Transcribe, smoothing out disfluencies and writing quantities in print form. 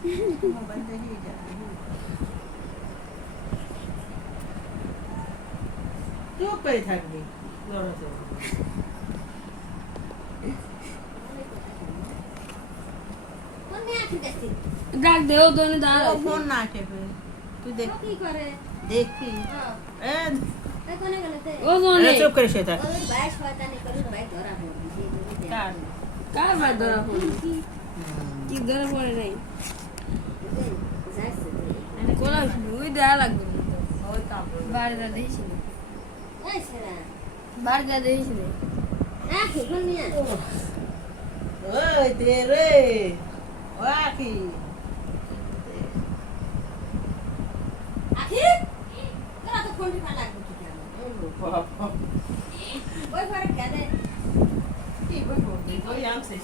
mobile দেখি চুপ করে থাকবি ডাক দেও দোনে দাঁড়া ফোন না টেপে তুই দেখ কি করে দেখি এ কোনে গেলতে ও দোনে চুপ করে শুয়ে থাক ওই ভাই শয়তানি করে ভাই ধরা পড়বে কার কার ভাই ধরা পড়ে কি ধরা পড়ে নাই কোলা ওই দেয়া লাগবে ওই কাপড় বাড়িটা দেখিস না এই সেরা বাড়িটা দেখিস না আখি কোন নিয়া ওই দে রে ও আখি আখি তোরা তো কোন দিকে লাগবে কি কেন ওই ঘরে কেনে কি বলবো ওই আমছে